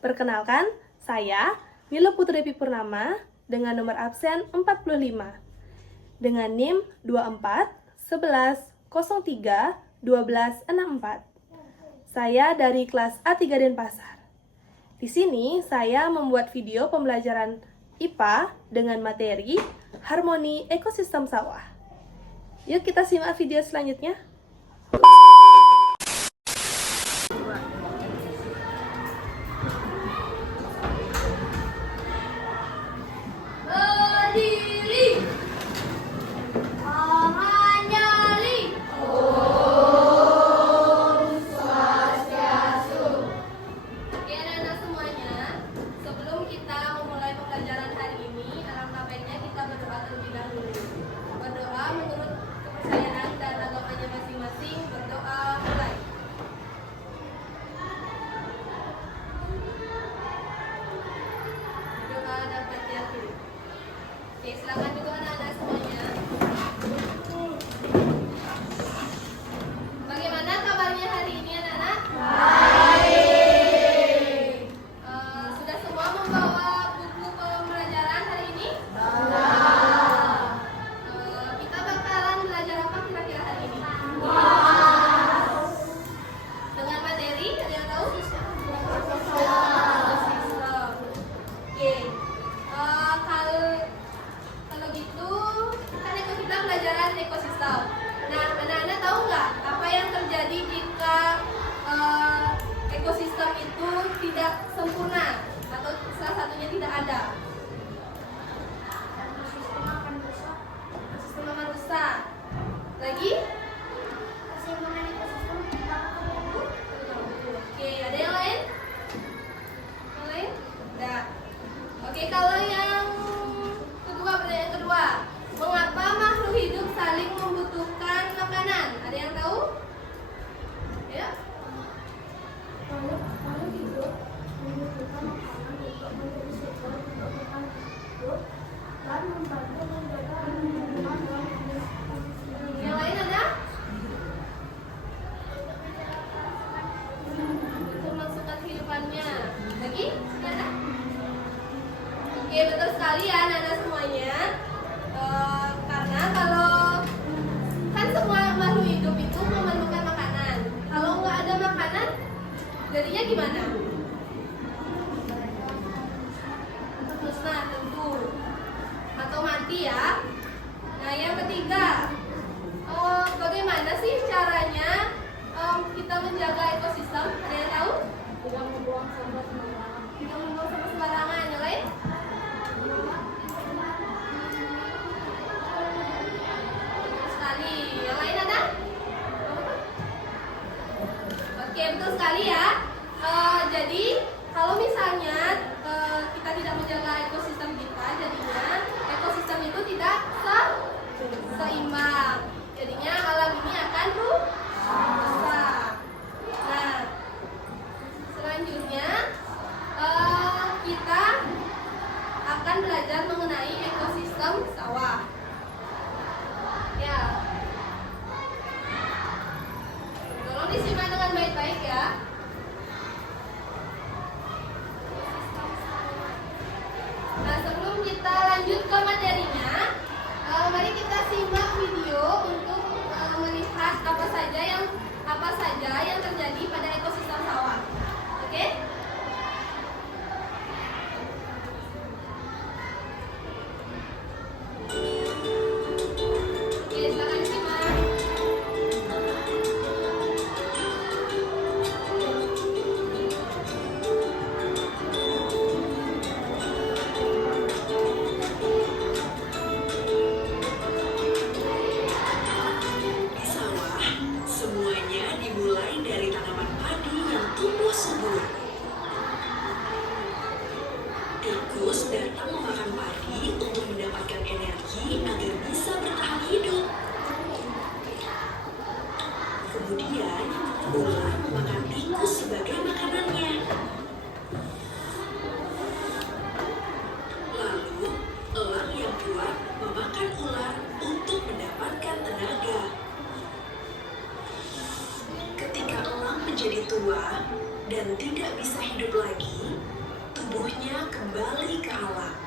Perkenalkan, saya Nilo Putri Purnama dengan nomor absen 45 dengan NIM 24 11 03 12 64. Saya dari kelas A3 Denpasar. Di sini saya membuat video pembelajaran IPA dengan materi Harmoni Ekosistem Sawah. Yuk kita simak video selanjutnya. Oke, silakan juga anak-anak semuanya. Bagaimana kabarnya hari ini anak-anak? Baik. Sudah semua membawa buku pembelajaran hari ini? Sudah. Kita bakalan belajar apa kira-kira hari ini? Dengan materi, ada yang tahu? Oke. Kalau gitu, kan kita pelajaran ekosistem. Nah, anak-anak tahu nggak apa yang terjadi jika ekosistem itu tidak sempurna atau salah satunya tidak ada? Ekosistem akan rusak. Lagi? Keseimbangan ekosistem tidak akan terganggu. Oke, ada yang lain? Yang lain? Enggak. Oke, kalau yang pertanyaan kedua, mengapa makhluk hidup saling membutuhkan makanan? Ada yang tahu? Ya? Makhluk hidup membutuhkan makanan untuk menjadi sumber kebutuhan hidup dan membantu menjaga lingkungan dalam kondisi. Yang lain ada? Untuk melangsungkan kehidupannya. Lagi? Ada? Oke, betul sekali ya anak-anak semuanya. Karena kalau kan semua makhluk hidup itu memerlukan makanan. Kalau nggak ada makanan, jadinya gimana? Musnah tentu. Atau mati ya. Nah, yang ketiga, bagaimana sih caranya kita menjaga ekosistem? Ada yang tahu? Tidak membuang sampah sembarangan. Tidak membuang sampah sembarangan. Yang lain? Sekali. Yang lain ada? Oke, betul sekali ya. Jadi kalau misalnya kita tidak menjaga ekosistem kita, jadinya ekosistem itu tidak seimbang. Jadinya alam ini akan rusak. Nah, selanjutnya kita akan belajar mengenai ekosistem sawah. Ya. Tolong disimak dengan baik-baik ya. Nah, sebelum kita lanjut ke materinya, mari kita simak video untuk melihat apa saja yang terjadi pada ekosistem sawah. Oke? Tikus datang memakan padi untuk mendapatkan energi agar bisa bertahan hidup. Kemudian, ular memakan tikus sebagai makanannya. Lalu, elang yang kuat memakan ular untuk mendapatkan tenaga. Ketika elang menjadi tua, dan tidak bisa hidup lagi, tubuhnya kembali ke alam.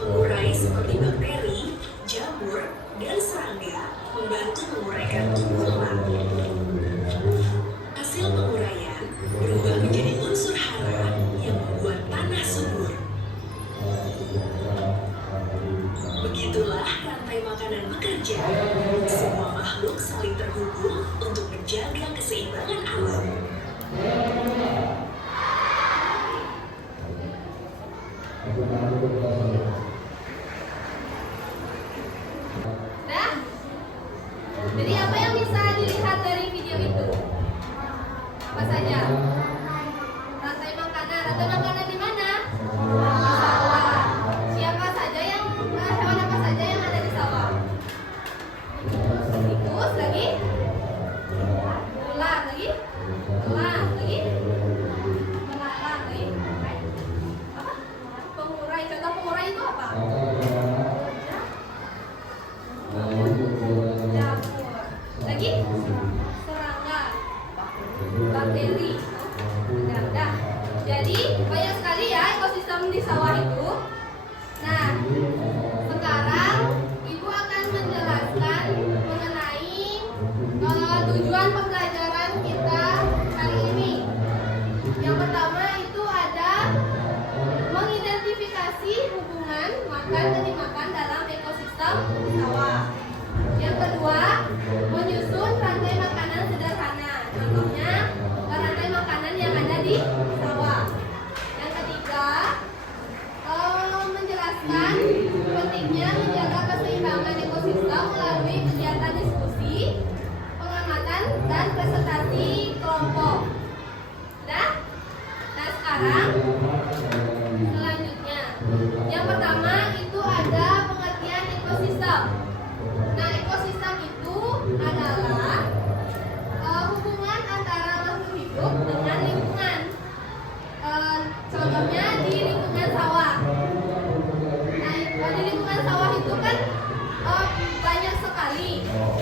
Pengurai seperti bakteri, jamur, dan serangga membantu menguraikan tubuh lemak. Hasil penguraian berubah menjadi unsur hara yang membuat tanah subur. Begitulah rantai makanan bekerja. Semua makhluk saling terhubung untuk menjaga keseimbangan alam. Nah, jadi apa yang bisa dilihat dari video itu? Apa saja? Rantai makanan. Rantai makanan di mana? Di sawah. Siapa saja yang hewan apa saja yang ada di sawah? Tikus lagi? Ular lagi? Elang lagi? Belalang lagi? Apa? Pengurai. Contoh pengurai itu apa? Jamur. Lagi? Serangga. Bakteri. Nah, jadi banyak sekali ya ekosistem di sawah itu. Nah, sekarang Ibu akan menjelaskan mengenai tujuan pembelajaran kita kali ini. Yang pertama itu ada mengidentifikasi hubungan makan dan dimakan dalam ekosistem sawah. Yang kedua, menyusun rantai makanan sederhana. Contohnya rantai makanan yang ada di sawah. Yang ketiga, menjelaskan pentingnya menjaga keseimbangan ekosistem melalui kegiatan diskusi, pengamatan, dan presentasi kelompok. Sudah? Nah, sekarang selanjutnya, yang pertama itu ada pengertian ekosistem. Nah, ekosistem itu adalah hubungan antara makhluk hidup dengan lingkungan. Contohnya di lingkungan sawah. Nah, di lingkungan sawah itu kan banyak sekali.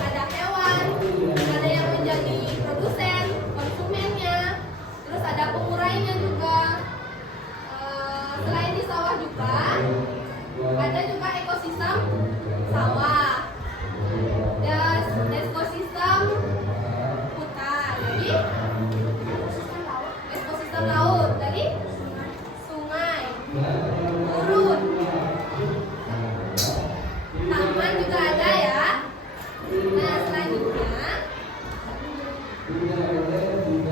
Ada hewan, ada yang menjadi produsen, konsumennya, terus ada pengurainya juga. Selain di sawah juga, ada juga ekosistem sawah. Dan ekosistem hutan lagi, ekosistem laut lagi, sungai, gurun, taman juga ada ya. Nah, selanjutnya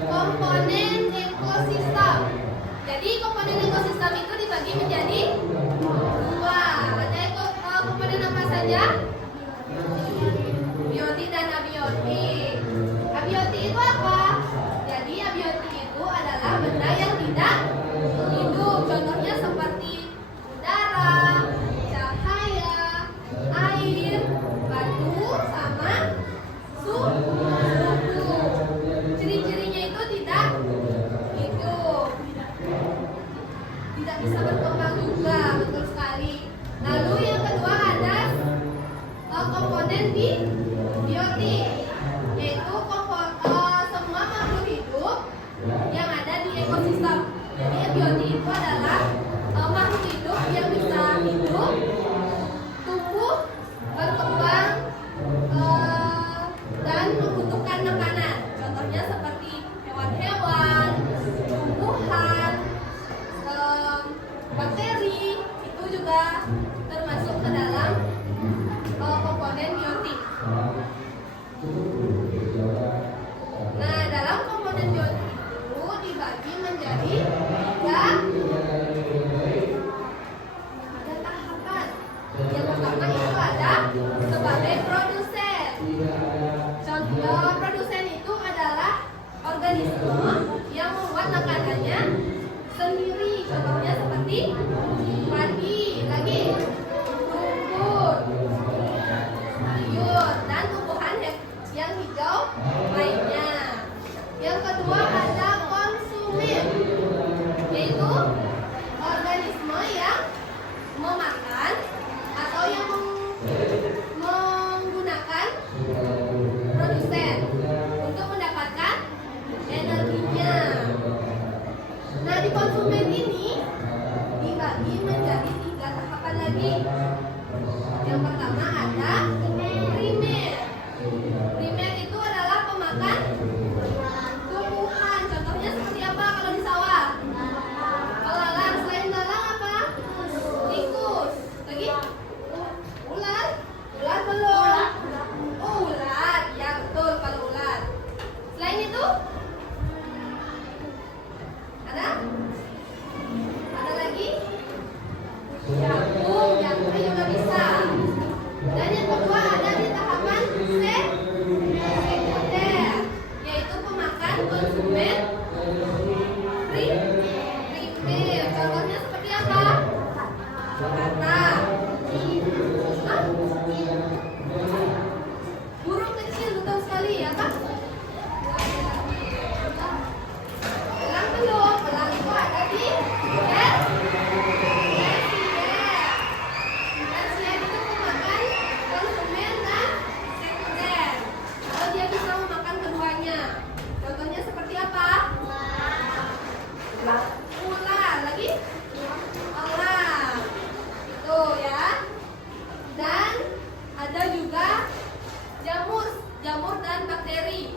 komponen ekosistem. Jadi komponen ekosistem itu dibagi menjadi dua. Ada komponen apa saja? Biotik dan abiotik. Abiotik itu apa? Jadi abiotik itu adalah benda yang tidak hidup. Contohnya seperti udara, cahaya, air, batu, sama suhu. Ciri-cirinya itu tidak hidup, tidak bisa berkembang juga, betul sekali. Lalu yang kedua ada komponen di biotik, yaitu semua makhluk hidup yang ada di ekosistem. Jadi biotik itu adalah makhluk hidup yang bisa hidup, tumbuh, berkembang, dan membutuhkan makanan. Contohnya seperti hewan-hewan, tumbuhan, bakteri, itu juga termasuk ke dalam komponen biotik. Nah, dalam komponen biotik itu dibagi menjadi tiga tahapan. Yang pertama itu ada sebagai produsen. Contoh produsen itu adalah organisme yang membuat makanannya sendiri. Contohnya seperti padi, lagi rumput, sayur, dan tumbuhan yang hijau lainnya. Yang kedua ada konsumen, yaitu organisme yang memakan atau yang lagi. Yang pertama ada primer. Primer itu adalah pemakan tumbuhan. Contohnya seperti apa kalau di sawah? Belalang. Selain belalang apa? Tikus. Lagi? Ular. Ular belum. Oh, ular. Ya betul kalau ular. Selain itu? Ada? Ada lagi? Jagung. Jagungnya juga bisa. Dan yang kedua ada di tahapan sekunder, yaitu pemakan konsumen primer. Contohnya seperti apa? Kata. Hah? Burung kecil, betul sekali ya Pak? Belang belum? Belang itu ada di tersier itu pemakan konsumen dan sekunder. Kalau dia bisa memakan keduanya. Contohnya seperti apa? Ular. Lagi? Elang. Itu ya. Dan ada juga jamur dan bakteri.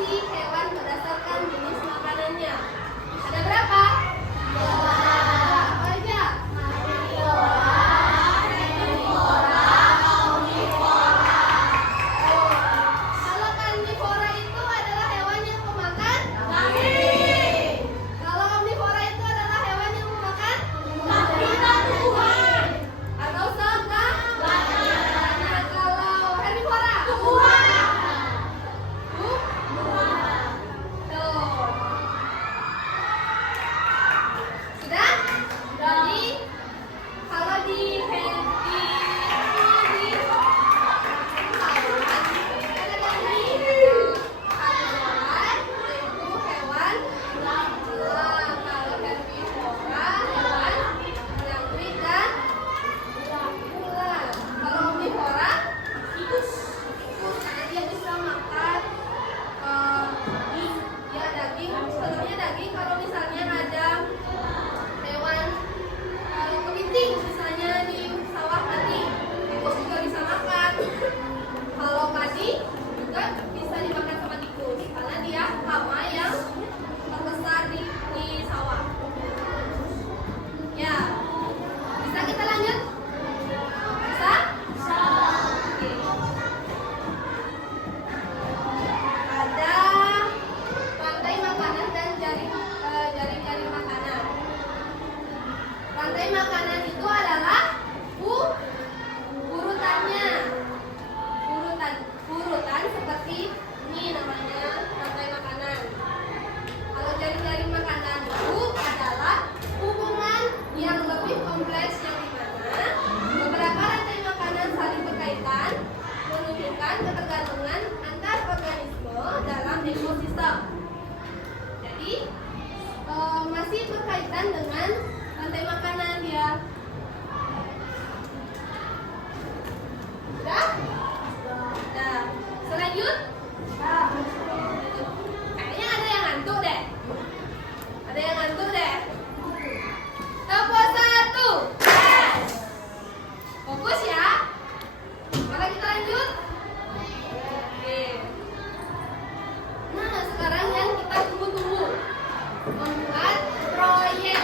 klasifikasi hewan berdasarkan jenis makanannya. Ada berapa? Apa aja? Kalau karnivora itu adalah hewan yang memakan daging. Kalau omnivora itu adalah hewan yang memakan tumbuhan. Atau segalanya. Nah, kalau herbivora? Tumbuhan. Tuh. Sudah? Jadi kalau di daging kalau misalnya ada hewan kepiting misalnya di sawah mati, tikus juga bisa makan. Kalau padi juga bisa dimakan sama tikus karena dia hama yang terbesar di sawah. Ya, bisa kita lanjut? Bisa? Oke. Ada rantai makanan dan jaring-jaring makanan. Rantai makanan itu adalah urutannya. Urutan seperti ini namanya rantai makanan. Kalau jaring-jaring makanan itu adalah hubungan yang lebih kompleks yang dimana beberapa rantai makanan saling berkaitan menunjukkan ketergantungan antar organisme dalam ekosistem. Jadi masih berkaitan dengan rantai makanan dia. Sudah? Nah, selanjut. Kayaknya ada yang ngantuk deh. Ada yang ngantuk deh. Tepuk satu. Yes. Fokus ya. Mari kita lanjut. Oke. Nah, sekarang yang kita tunggu-tunggu membuat proyek.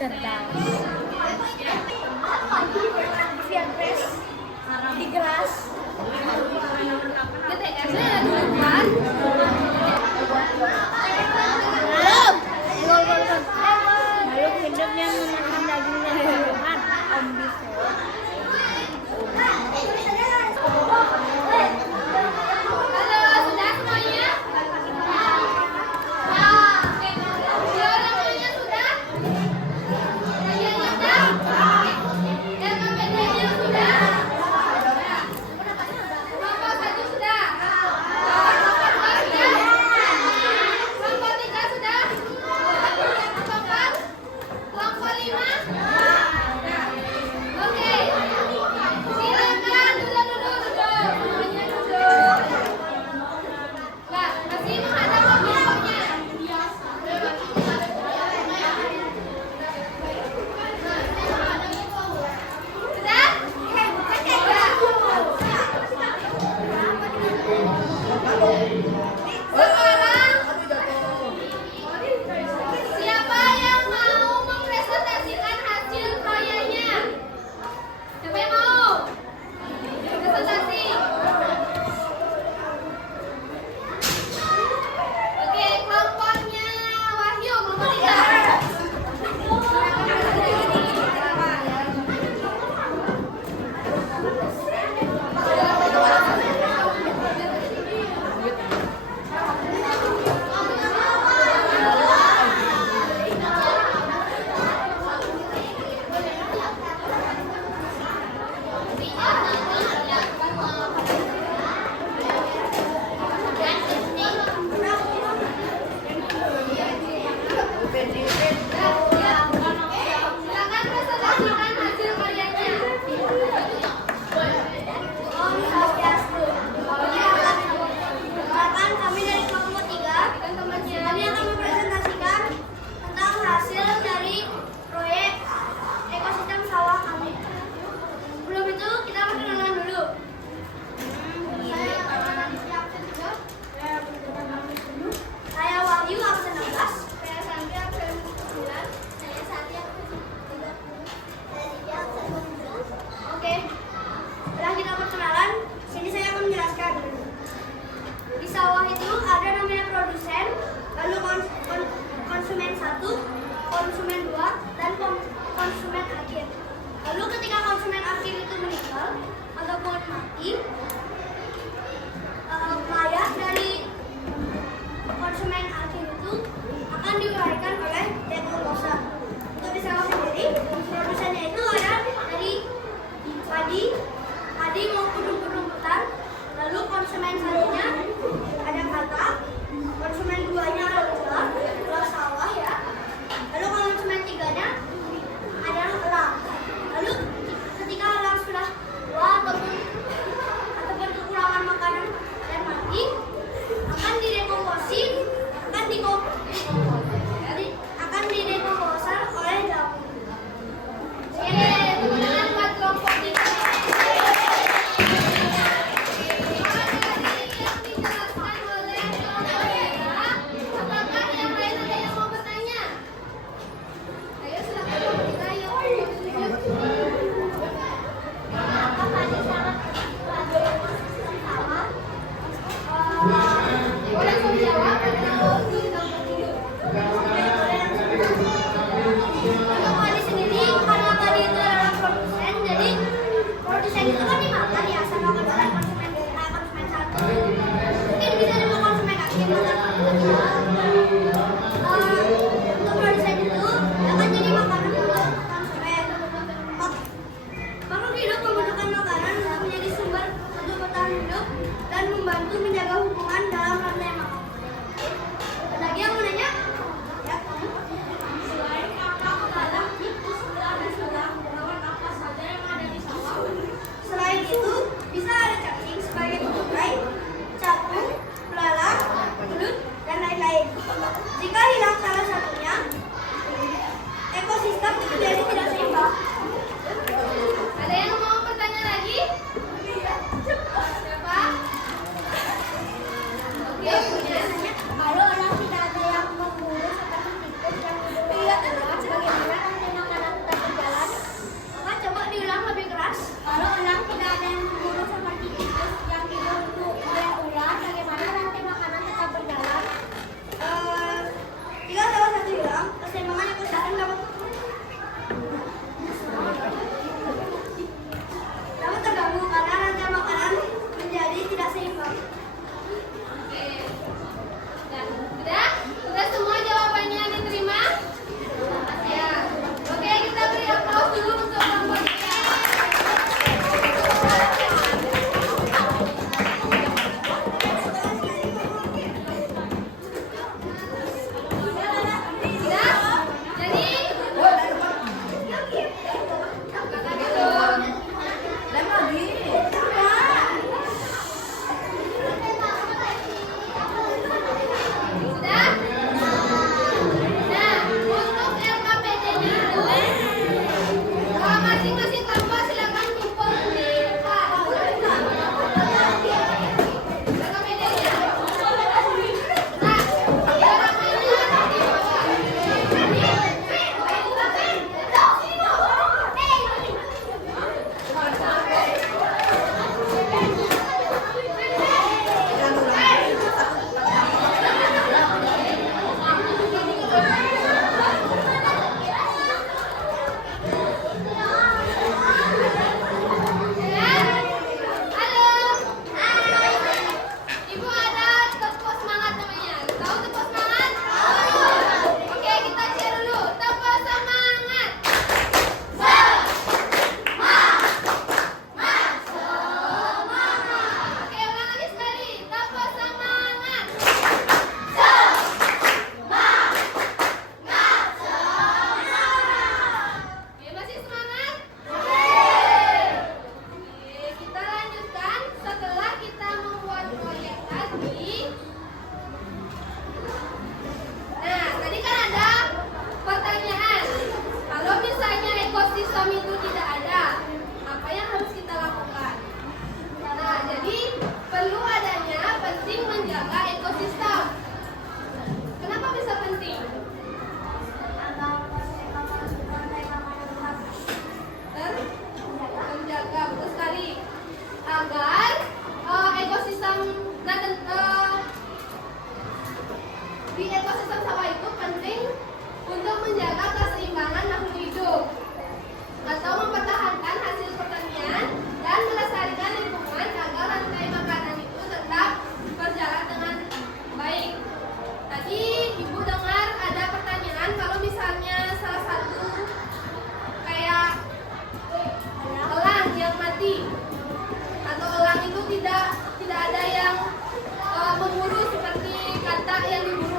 cerdas. Fianpres di gelas. GTS-nya ada duluan. Makhluk hidup yang memakan dagingnya hewan omnivora. Konsumen 1, konsumen 2, dan konsumen akhir. Lalu ketika konsumen akhir itu meninggal ataupun mati, mayat dari konsumen akhir itu akan diuraikan oleh dekomposer. Untuk di sawah sendiri, produsennya itu ada dari padi maupun rumput-rumputan. Lalu konsumen satunya ada kata, konsumen 2-nya adalah sawah ya. Lalu konsumen 3-nya adalah elang. Lalu ketika elang sudah tua ataupun kekurangan makanan dan mati, akan didekomposi, akan didekomposer oleh jamur. Tepuk tangan buat kelompok 3. Produsen itu kan dimakan ya sama konsumen satu. Mungkin bisa juga konsumen akhir makan. Untuk produsen itu akan jadi makanan untuk konsumen. Makhluk hidup membutuhkan makanan untuk menjadi sumber untuk bertahan hidup dan membantu menjaga hubungan dalam rantai makanan. Ada lagi yang mau nanya? Ya, selain kakak dalam itu ada hewan apa saja yang ada di sawah? Selain itu, bisa ada cacing sebagai pengurai, capung, belalang, belut, dan lain-lain. Jadi ekosistem sawah itu penting untuk menjaga keseimbangan makhluk hidup atau mempertahankan hasil pertanian dan melestarikan lingkungan agar rantai makanan itu tetap berjalan dengan baik. Tadi Ibu dengar ada pertanyaan kalau misalnya salah satu kayak elang yang mati atau elang itu tidak ada yang mengurus seperti kata yang dibuat